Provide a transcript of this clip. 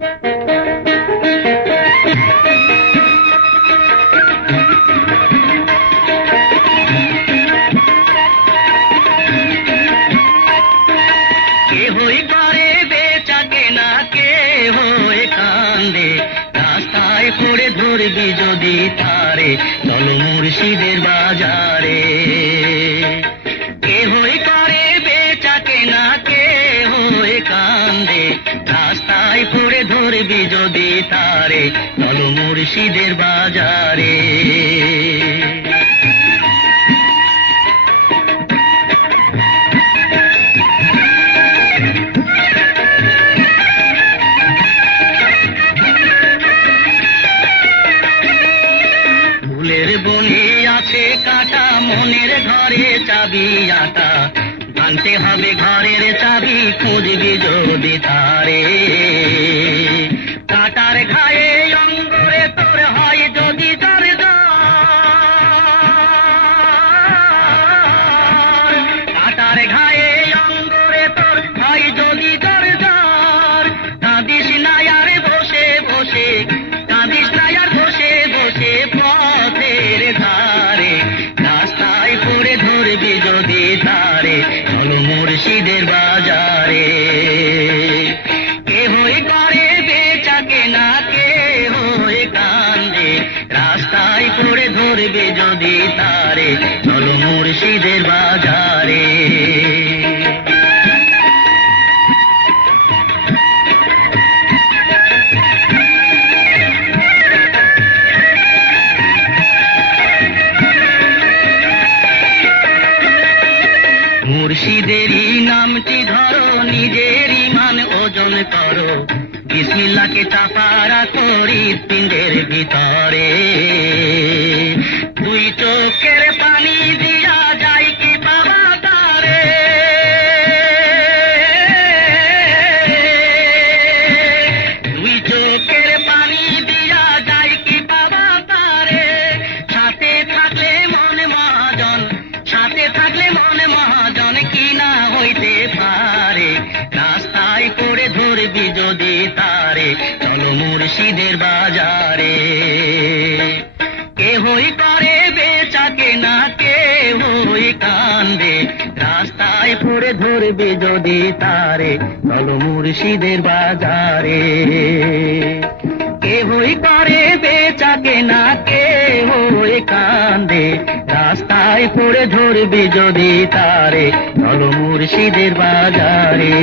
কেহই করে বেচা কেনা, কেহই কান্দে, রাস্তায় পড়ে ধরবি যদি তারে, চল মুর্শিদের বাজারে। কেহই করে বেচা কেনা, কেহই কান্দে, রাস্তায় পড়ে ধরবি যদি তারে, চল মুর্শিদের বাজারে। বনি আছে কাটা, মনের ঘরে চাবি আটা, ভাঙতে হবে ঘরের চাবি, খুঁজবি যদি তারে। কাটার ঘায়ে অঙ্গরে তোর হয় যদি জ্বর, কাটার ঘায়ে অঙ্গরে তোর হয় যদি জ্বর, কাঁদিস না আর বসে বসে, কাঁদিস না আর বসে বসে পথের ধারে, রাস্তায় পড়ে ধরবি যদি তারে, চল মুর্শিদের বাজারে। কেহই করে বেচা কেনা, কেহই কান্দে, রাস্তায় পড়ে ধরবি যদি তারে, চল মুর্শিদের বাজারে। মুর্শিদেরই নামটি ধরো, নিজের ইমান ওজন করো, বিসমিল্লাহকে চাপা রাখো হৃৎপিণ্ডের ভিতরে। দুই চোখের পানি দিয়া যায় কি বাবা তারে, দুই চোখের পানি দিয়া যায় কি বাবা তারে। সাথে থাকলে মনে মহাজন, সাথে থাকলে মনে মহাজন, কি না হইতে পারে, রাস্তায় পড়ে ধরবি যদি তারে, চল মুর্শিদের বাজারে। কেহই করে বেচা কেনা, কেহই কান্দে, রাস্তায় পড়ে ধরবি যদি তারে, চল মুর্শিদের বাজারে। কেহই করে বেচা কেনা, কেহই কান্দে, রাস্তায় পড়ে ধরবি যদি তারে, চল মুর্শিদের বাজারে।